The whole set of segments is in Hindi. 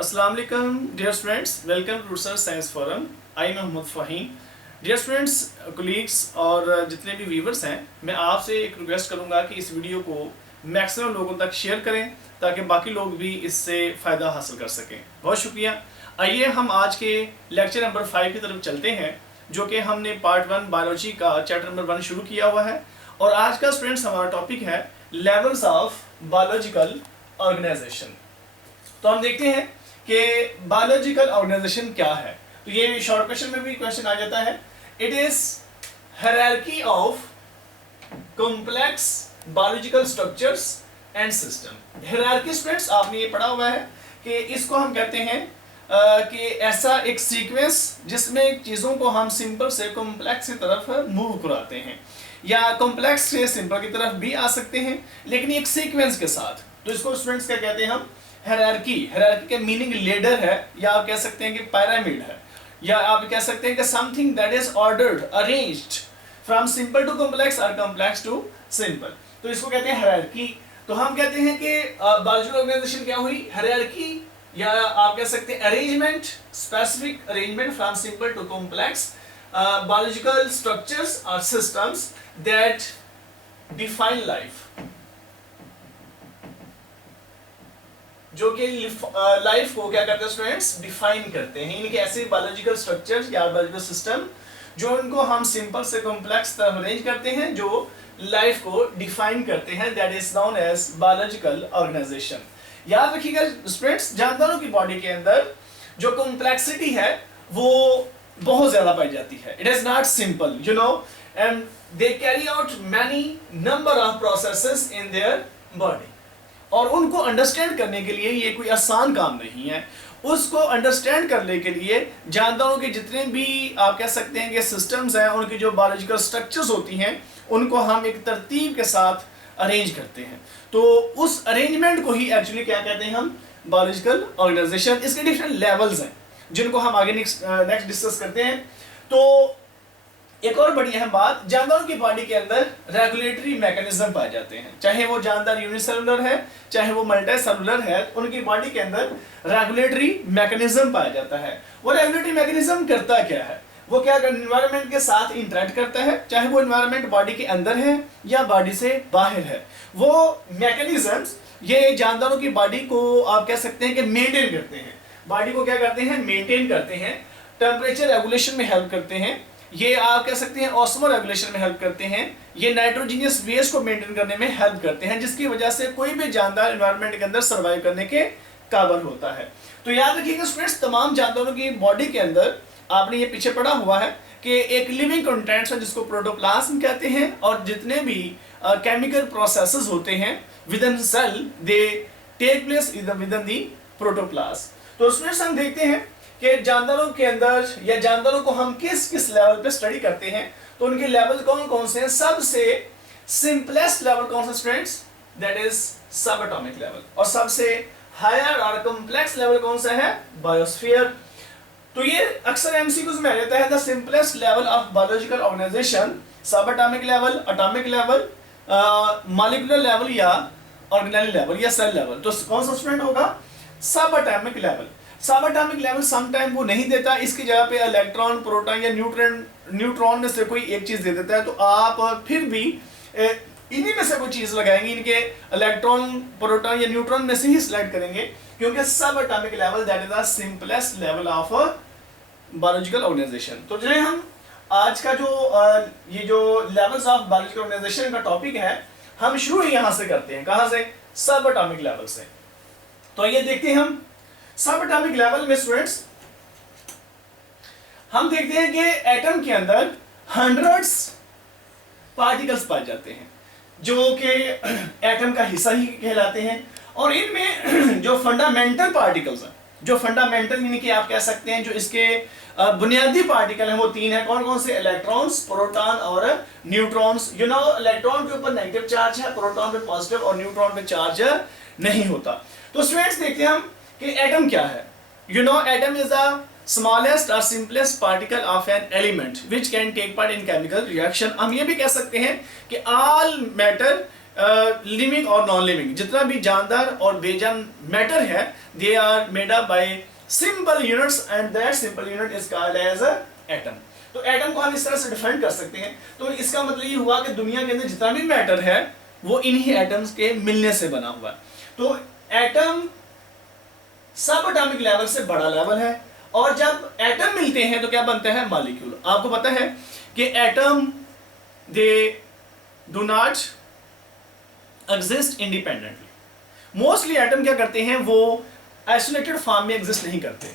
अस्सलाम वालेकुम dear students, welcome to research science forum. I Mohammad Faheem. Dear students, colleagues और जितने भी व्यूवर्स हैं, मैं आपसे एक रिक्वेस्ट करूंगा कि इस वीडियो को मैक्सिमम लोगों तक शेयर करें ताकि बाकी लोग भी इससे फ़ायदा हासिल कर सकें। बहुत शुक्रिया। आइए हम आज के लेक्चर नंबर 5 की तरफ चलते हैं, जो कि हमने पार्ट 1 बायोलॉजी का चैप्टर नंबर 1 शुरू किया हुआ है। और आज का स्टूडेंट्स हमारा टॉपिक है लेवल्स ऑफ बायोलॉजिकल ऑर्गेनाइजेशन। तो हम देखते हैं कि बायोलॉजिकल ऑर्गेनाइजेशन क्या है। तो ये शॉर्ट क्वेश्चन में भी क्वेश्चन आ जाता है। It is hierarchy of complex biological structures and system. Hierarchy students आपने ये पढ़ा हुआ है कि इसको हम कहते हैं कि ऐसा एक सीक्वेंस जिसमें चीज़ों को हम सिंपल से कॉम्प्लेक्स की तरफ मूव कराते हैं, या कॉम्प्लेक्स से सिंपल की तरफ भी आ सकते हैं, लेकिन एक सीक्वेंस के साथ। तो इसको स्टूडेंट्स क्या कहते हैं हम? हायरार्की। हायरार्की का मीनिंग लेडर है, या आप कह सकते हैं कि पिरामिड है, या आप कह सकते हैं कि something that is ordered, arranged from simple to complex और कॉम्प्लेक्स टू सिंपल। तो इसको कहते हैं हायरार्की। तो हम कहते हैं कि बायोलॉजिकल ऑर्गेनाइजेशन क्या हुई? हायरार्की, या आप कह सकते हैं arrangement, specific arrangement from simple to complex biological structures और सिस्टम्स दैट डिफाइन लाइफ, जो कि लाइफ को क्या करते हैं स्टूडेंट्स? डिफाइन करते हैं। इनके ऐसे बायोलॉजिकल स्ट्रक्चर्स या बायोलॉजिकल सिस्टम जो इनको हम सिंपल से कॉम्प्लेक्स तरफ अरेंज करते हैं, जो लाइफ को डिफाइन करते हैं, that is known as biological organisation. याद रखिएगा स्टूडेंट्स, जानदारों की बॉडी के अंदर जो कॉम्प्लेक्सिटी है वो बहुत ज्यादा पाई जाती है। It is not simple, you know, and they carry out many number of processes in their body. और उनको अंडरस्टैंड करने के लिए ये कोई आसान काम नहीं है। उसको अंडरस्टैंड करने के लिए जानदारों के जितने भी आप कह सकते हैं कि सिस्टम्स हैं, उनकी जो बायोलॉजिकल स्ट्रक्चर्स होती हैं, उनको हम एक तरतीब के साथ अरेंज करते हैं। तो उस अरेंजमेंट को ही एक्चुअली क्या कहते हैं हम? Biological organisation. इसके डिफरेंट लेवल्स हैं जिनको हम आगे नेक्स्ट डिस्कस करते हैं। तो एक और बड़ी अहम बात, जानदारों की बॉडी के अंदर रेगुलेटरी मैकेनिज्म पाए जाते हैं। चाहे वो जानदार यूनिसेलुलर है, चाहे वो मल्टी सेलुलर है, उनकी बॉडी के अंदर रेगुलेटरी मैकेनिज्म पाया जाता है। वो रेगुलेटरी मैकेनिज्म करता क्या है? वो क्या एनवायरनमेंट के साथ इंटरेक्ट करता है, चाहे वो एनवायरनमेंट बॉडी के अंदर है या बॉडी से बाहर है। वो मैकेनिज्म्स ये जानदारों की बॉडी को आप कह सकते हैं कि मेंटेन करते हैं। बॉडी को क्या करते हैं? मेंटेन करते हैं। टेम्परेचर रेगुलेशन में हेल्प करते हैं, ये आप कह सकते हैं ऑस्मो रेगुलेशन में हेल्प करते हैं, ये नाइट्रोजीनियस वेस्ट को मेंटेन करने में हेल्प करते हैं, जिसकी वजह से कोई भी जानदार एनवायरनमेंट के अंदर सर्वाइव करने के काबिल होता है। तो याद रखिएगा स्टूडेंट्स, तमाम जानदारों की बॉडी के अंदर आपने ये पीछे पढ़ा हुआ है कि एक लिविंग कंटेंट्स है जिसको प्रोटोप्लाज्म कहते हैं, और जितने भी केमिकल प्रोसेसेस होते हैं within cell, they take place within the protoplasm. तो स्टूडेंट्स हम देखते हैं कि जानदारों के अंदर या जानदारों को हम किस किस लेवल पे स्टडी करते हैं। तो उनके लेवल कौन कौन से हैं? सबसे सिंपलेस्ट लेवल कौन सा स्टूडेंट्स? दैट इज सब एटॉमिक लेवल। और सबसे हायर और कॉम्प्लेक्स लेवल कौन सा है? बायोस्फीयर। तो ये अक्सर एमसीक्यूज में आ जाता है, the simplest level of biological organization, सब atomic level, atomic level, molecular level, या ऑर्गेनेल लेवल, या सेल लेवल। तो कौन सा स्टूडेंट होगा? सब एटॉमिक लेवल। सब एटॉमिक लेवल समटाइम वो नहीं देता, इसकी जगह पे इलेक्ट्रॉन, प्रोटॉन या न्यूट्रॉन में से कोई एक चीज दे देता है। तो आप फिर भी इन्हीं में से कोई चीज लगाएंगे, इनके इलेक्ट्रॉन, प्रोटॉन या न्यूट्रॉन में से ही सिलेक्ट करेंगे, क्योंकि सब atomic level that is the simplest level of biological organisation. तो जो हम आज का ये जो लेवल्स ऑफ बायोलॉजिकल ऑर्गेनाइजेशन का टॉपिक है, हम शुरू ही यहां से करते हैं। कहां से? सब एटॉमिक लेवल से। तो ये देखते हैं हम सब एटॉमिक लेवल में स्टूडेंट्स, हम देखते हैं कि एटम के अंदर हंड्रेड्स पार्टिकल्स पाए जाते हैं, जो कि एटम का हिस्सा ही कहलाते हैं। और इनमें जो फंडामेंटल पार्टिकल्स हैं, जो फंडामेंटल यानी कि आप कह सकते हैं जो इसके बुनियादी पार्टिकल हैं, वो 3 हैं। कौन कौन से? इलेक्ट्रॉन्स, प्रोटॉन और न्यूट्रॉन्स। यू नो, इलेक्ट्रॉन के ऊपर नेगेटिव चार्ज है, प्रोटॉन पे पॉजिटिव, और न्यूट्रॉन पे चार्ज नहीं होता। तो स्टूडेंट्स देखते हैं हम कि एटम क्या है। You know, atom is the smallest और simplest particle of an element which can take part in chemical reaction. हम ये भी कह सकते हैं कि ऑल मैटर लिविंग और नॉन लिविंग, जितना भी जानदार और बेजान मैटर है, they are made up by simple units and that simple unit is called as a atom. तो एटम को हम इस तरह से डिफाइन कर सकते हैं। तो इसका मतलब ये हुआ कि दुनिया के अंदर जितना भी मैटर है वो इन्हीं एटम्स के मिलने से बना हुआ है। तो एटम सब एटॉमिक लेवल से बड़ा लेवल है, और जब एटम मिलते हैं तो क्या बनता है, मॉलिक्यूल। आपको पता है कि atom they do not exist independently. Mostly atom क्या करते हैं, वो आइसोलेटेड फॉर्म में एग्जिस्ट नहीं करते।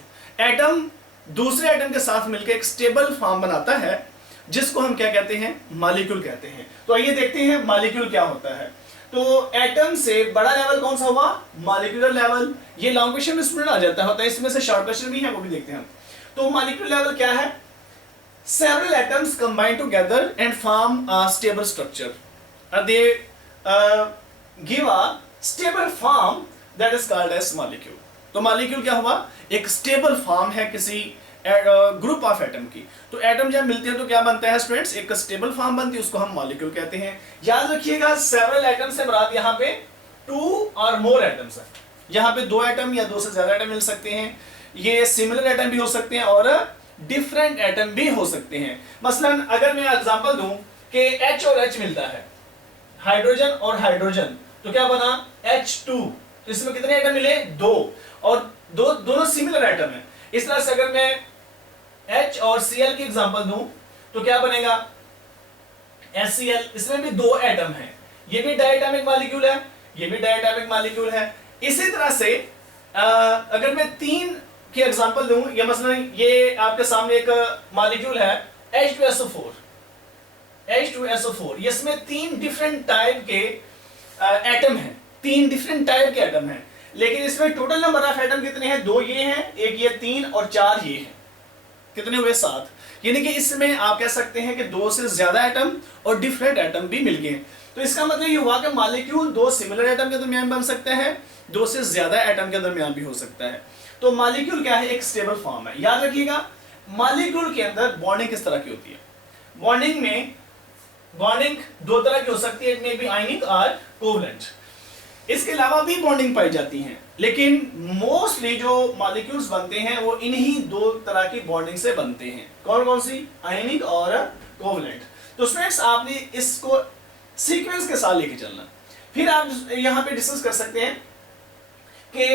एटम दूसरे एटम के साथ मिलकर एक स्टेबल फॉर्म बनाता है, जिसको हम क्या कहते हैं, मॉलिक्यूल कहते हैं। तो आइए देखते हैं मॉलिक्यूल क्या होता है। तो एटम से बड़ा लेवल कौन सा हुआ, मॉलिक्यूलर लेवल। ये लॉन्ग क्वेश्चन में स्टूडेंट आ जाता है, इसमें से शॉर्ट क्वेश्चन भी है, वो भी देखते हैं। तो मॉलिक्यूलर लेवल क्या है, several atoms combine together and form a stable structure. They give a stable form that is called as molecule. तो मॉलिक्यूल क्या हुआ, एक स्टेबल फॉर्म है किसी ग्रुप ऑफ एटम की। तो एटम जब मिलते हैं तो क्या बनता है स्टूडेंट्स, एक स्टेबल फॉर्म बनती है, उसको हम मॉलिक्यूल कहते हैं। याद रखिएगा सेवरल एटम्स से मुराद यहाँ पे 2 और मोर एटम्स है। यहाँ पे 2 एटम या 2 से ज्यादा एटम मिल सकते हैं। ये सिमिलर एटम भी हो सकते हैं और डिफरेंट एटम भी हो सकते हैं। मसलन अगर मैं एग्जांपल दूं कि H और H मिलता है, हाइड्रोजन और हाइड्रोजन, तो क्या बना H2। तो इसमें कितने एटम मिले, 2, और दोनों सिमिलर एटम है। इस तरह से अगर मैं H और Cl की एग्जांपल दूं तो क्या बनेगा, HCl। इसमें भी 2 एटम है, ये भी डायटोमिक मॉलिक्यूल है, ये भी डायटोमिक मॉलिक्यूल है। इसी तरह से अगर मैं 3 की एग्जांपल दूं, या मसलन ये आपके सामने एक मॉलिक्यूल है H2SO4, H2SO4, इसमें 3 डिफरेंट टाइप के एटम हैं, 3 डिफरेंट टाइप के एटम हैं, लेकिन इसमें टोटल नंबर ऑफ एटम कितने हैं, 2 ये हैं, एक ये 3 और 4 ये हैं, कितने हुए 7। यानी कि इसमें आप कह सकते हैं कि 2 से ज्यादा एटम और डिफरेंट एटम भी मिल गए। तो इसका मतलब ये हुआ कि मॉलिक्यूल 2 सिमिलर एटम के दरमियान बन सकता है, 2 से ज्यादा एटम के दरमियान भी हो सकता है। तो मॉलिक्यूल क्या है, एक स्टेबल फॉर्म है। याद रखिएगा मॉलिक्यूल के अंदर बॉन्डिंग किस तरह की होती है। बॉन्डिंग 2 तरह की हो सकती है, इट मे बी आयनिक और कोवलेंट। इसके अलावा भी बॉन्डिंग पाई जाती है, लेकिन मोस्टली जो मॉलिक्यूल्स बनते हैं वो इन्हीं 2 तरह की बॉन्डिंग से बनते हैं। कौन कौन सी, आयनिक और कोवलेंट। तो स्टूडेंट्स आपने इसको सीक्वेंस के साथ लेके चलना। फिर आप यहां पे डिस्कस कर सकते हैं कि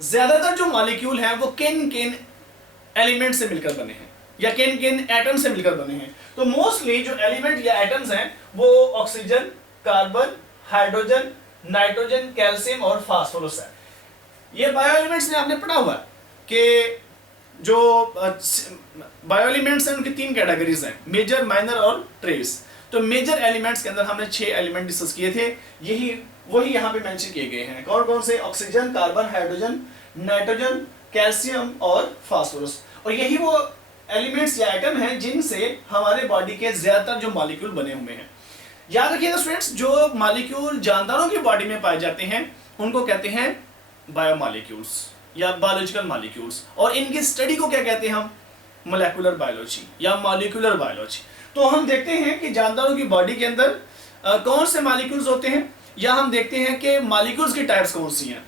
ज्यादातर जो मॉलिक्यूल हैं वो किन किन एलिमेंट से मिलकर बने हैं या किन किन एटम से मिलकर बने हैं। तो मोस्टली जो एलिमेंट या एटम्स हैं वो oxygen, carbon, hydrogen, nitrogen, calcium और फास्फोरस है। ये बायो एलिमेंट्स में आपने पढ़ा हुआ है कि जो बायो एलिमेंट्स हैं उनकी 3 कैटेगरीज हैं, मेजर, माइनर और ट्रेस। तो मेजर एलिमेंट्स के अंदर हमने 6 एलिमेंट डिस्कस किए थे, वही यहाँ पे मेंशन किए गए हैं। कौन कौन से, oxygen, carbon, hydrogen, nitrogen, calcium और फास्फोरस। और यही वो एलिमेंट्स या आइटम हैं जिनसे हमारे बॉडी के ज्यादातर जो मॉलिक्यूल बने हुए हैं। याद रखिएगा स्टूडेंट्स, जो मॉलिक्यूल जानदारों की बॉडी में पाए जाते हैं उनको कहते हैं बायोमॉलिक्यूल्स या बायोलॉजिकल मॉलिक्यूल्स, और इनकी स्टडी को क्या कहते हैं हम, मोलेकुलर बायोलॉजी या मॉलिक्यूलर बायोलॉजी। तो हम देखते हैं कि जानदारों की बॉडी के अंदर कौन से मॉलिक्यूल्स होते हैं, या हम देखते हैं कि मॉलिक्यूल्स की टाइप्स कौन सी हैं।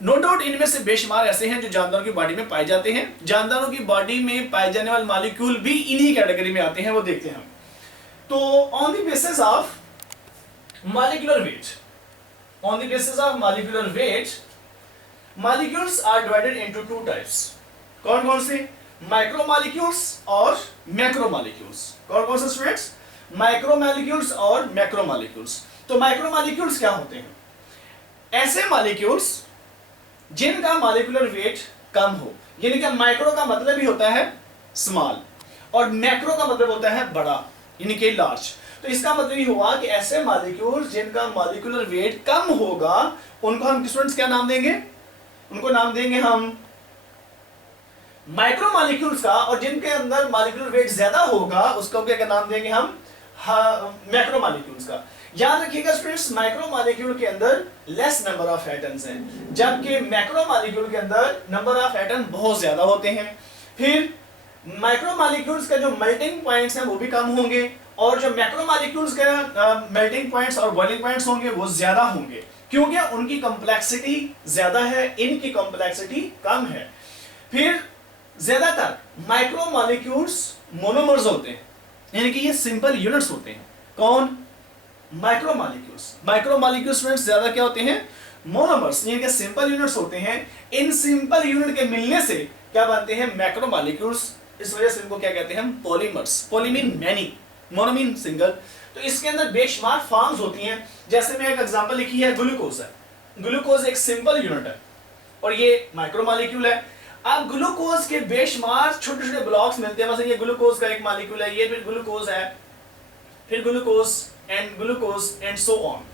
नो डाउट इनमें से बेशुमार ऐसे हैं जो जानदारों की बॉडी में पाए जाते हैं। जानदारों की बॉडी में पाए जाने वाले मॉलिक्यूल भी इन्हीं कैटेगरी में आते हैं, वो देखते हैं हम। तो on the basis of molecular weight, molecules are divided into 2 types. कौन कौन से, माइक्रोमॉलिक्यूल्स और मैक्रोमॉलिक्यूल्स। कौन कौन से स्टूडेंट्स, माइक्रोमॉलिक्यूल्स और मैक्रोमॉलिक्यूल्स। तो माइक्रोमॉलिक्यूल्स क्या होते हैं, ऐसे मॉलिक्यूल्स जिनका मॉलिक्यूलर वेट कम हो। यानी कि माइक्रो का मतलब ही होता है स्मॉल और मैक्रो का मतलब होता है बड़ा, यानी कि लार्ज। तो इसका मतलब ये हुआ कि ऐसे मॉलिक्यूल्स जिनका मॉलिक्यूलर वेट कम होगा उनको हम स्टूडेंट्स क्या नाम देंगे, उनको नाम देंगे हम माइक्रो मॉलिक्यूल्स का, और जिनके अंदर मॉलिक्यूलर वेट ज्यादा होगा उसको क्या नाम देंगे हम, मैक्रो मॉलिक्यूल्स का। याद रखिएगा स्टूडेंट्स, माइक्रो मॉलिक्यूल के अंदर लेस नंबर ऑफ एटम्स हैं, जबकि मैक्रो मॉलिक्यूल के अंदर नंबर ऑफ एटम बहुत ज्यादा होते हैं। फिर माइक्रो मॉलिक्यूल्स का जो मेल्टिंग पॉइंट्स हैं वो भी कम होंगे, और जो मैक्रोमोलिक्यूल्स के मेल्टिंग पॉइंट्स और बॉइलिंग पॉइंट्स होंगे वो ज्यादा होंगे, क्योंकि उनकी कॉम्प्लेक्सिटी ज्यादा है, इनकी कॉम्प्लेक्सिटी कम है। फिर ज्यादातर माइक्रोमोलिक्यूल्स मोनोमर्स होते हैं, यानी कि ये सिंपल यूनिट्स होते हैं। कौन? माइक्रोमोलिक्यूल्स। माइक्रोमोलिक्यूल्स फ्रेंड्स ज्यादा क्या होते हैं? मोनोमर्स, यानी कि सिंपल यूनिट्स होते हैं। इन सिंपल यूनिट के मिलने से क्या बनते हैं? मैक्रोमोलिक्यूल्स। इस वजह से इनको क्या कहते हैं हम? Polymers. Poly mean many, mono mean single. तो इसके अंदर बेशुमार फॉर्म्स होती हैं। जैसे मैं एक एग्जांपल लिखी है, ग्लूकोज है। ग्लूकोज एक सिंपल यूनिट है और ये माइक्रोमोलिक्यूल है। अब ग्लूकोज के बेशुमार छोटे छोटे ब्लॉक्स मिलते हैं। मतलब ये ग्लूकोज का एक मॉलिक्यूल है, ये फिर ग्लूकोज है, फिर ग्लूकोज एंड सो ऑन।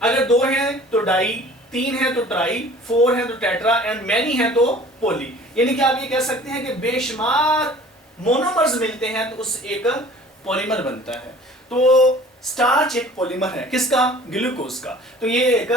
अगर 2 हैं तो डाई, 3 है तो ट्राई, 4 है तो टेट्रा एंड मैनी है तो पोली। यानी कि आप ये कह सकते हैं कि बेशुमार मोनोमर्स मिलते हैं तो उससे एक पॉलीमर बनता है। तो स्टार्च एक पॉलीमर है, किसका? ग्लूकोज का। तो ये एक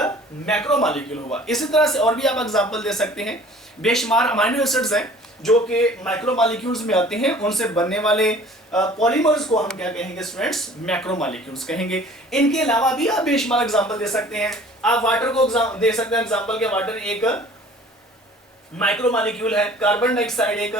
मैक्रोमोलिक्यूल हुआ। इसी तरह से और भी आप एग्जांपल दे सकते हैं। बेशुमार अमीनो एसिड्स हैं जो कि माइक्रोमोलिक्यूल्स में आते हैं, उनसे बनने वाले पॉलीमर्स को हम क्या कहेंगे स्टूडेंट्स? मैक्रोमोलिक्यूल्स कहेंगे। इनके अलावा भी आप बेशुमार एग्जांपल दे सकते हैं। आप वाटर को दे सकते हैं एग्जांपल के, वाटर एक माइक्रोमोलिक्यूल है, कार्बन डाइऑक्साइड एक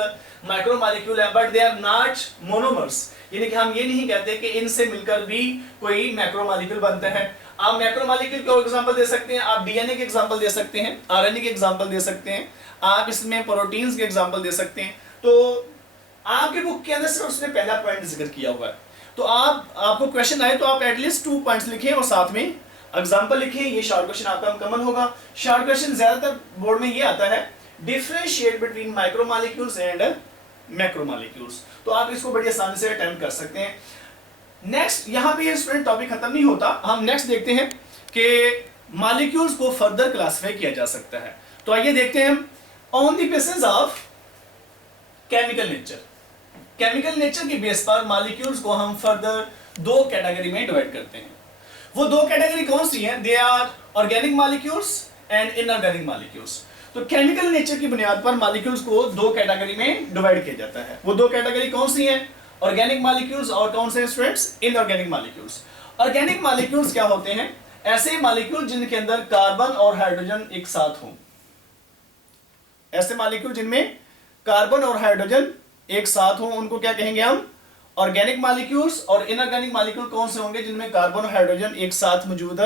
माइक्रोमोलिक्यूल है, but they are not monomers. यानी कि हम ये नहीं कहते कि इनसे मिलकर भी कोई मैक्रोमोलिक्यूल बनता है। आप मैक्रोमोलिक्यूल के एग्जांपल दे सकते हैं, आप डीएनए के एग्जांपल दे सकते हैं, आरएनए के एग्जांपल दे सकते हैं, आप इसमें प्रोटीन्स के एग्जांपल दे सकते हैं। तो आपकी बुक के अंदर सिर्फ उसने पहला पॉइंट जिक्र किया हुआ है। तो आपको क्वेश्चन आए तो आप एटलीस्ट 2 पॉइंट्स लिखें और साथ में एग्जांपल लिखें। ये शॉर्ट क्वेश्चन आपका कमन होगा। शॉर्ट क्वेश्चन ज्यादातर बोर्ड में ये आता है, differentiate between micromolecules and macromolecules. तो आप इसको बड़ी आसानी से अटेम्प्ट कर सकते हैं। नेक्स्ट, यहां पे स्टूडेंट टॉपिक खत्म नहीं होता। हम नेक्स्ट देखते हैं कि मॉलिक्यूल्स को फर्दर क्लासिफाई किया जा सकता है। तो आइए देखते हैं हम on the basis of chemical nature. Chemical nature के बेस पर मॉलिक्यूल्स को हम फर्दर 2 कैटेगरी में डिवाइड करते हैं। वो 2 कैटेगरी कौन सी हैं? They are organic molecules and inorganic molecules. तो केमिकल नेचर की बुनियाद पर मॉलिक्यूल्स को 2 कैटेगरी में डिवाइड किया जाता है। वो 2 कैटेगरी कौन सी हैं? ऑर्गेनिक मॉलिक्यूल्स और कौन से students? Inorganic molecules. Organic molecules क्या होते हैं? ऐसे मॉलिक्यूल जिनके अंदर कार्बन और हाइड्रोजन एक साथ हों। ऐसे मॉलिक्यूल जिनमें कार्बन और हाइड्रोजन एक साथ हों, उनको क्या कहेंगे हम? Organic molecules. और इनऑर्गेनिक मॉलिक्यूल कौन से होंगे? जिनमें कार्बन और हाइड्रोजन एक साथ मौजूद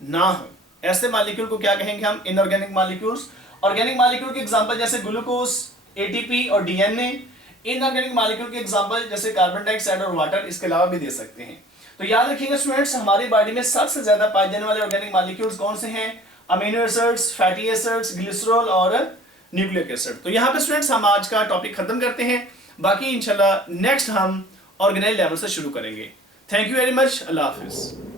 ना हो। ऐसे मॉलिक्यूल को क्या कहेंगे हम? Inorganic molecules. ऑर्गेनिक मॉलिक्यूल के एग्जांपल जैसे ग्लूकोज, एटीपी और डीएनए। इनऑर्गेनिक मॉलिक्यूल के एग्जांपल जैसे कार्बन डाइऑक्साइड और वाटर, इसके अलावा भी दे सकते हैं। तो याद रखिएगा स्टूडेंट्स, हमारी बॉडी में सबसे ज्यादा पाए जाने वाले ऑर्गेनिक मॉलिक्यूल्स कौन से हैं? Amino acids, fatty acids, glycerol और न्यूक्लिक एसिड। तो यहाँ पे स्टूडेंट्स हम आज का टॉपिक खत्म करते हैं। बाकी इंशाल्लाह नेक्स्ट हम ऑर्गेनाइज लेवल से शुरू करेंगे। Thank you very much. Allah Hafiz.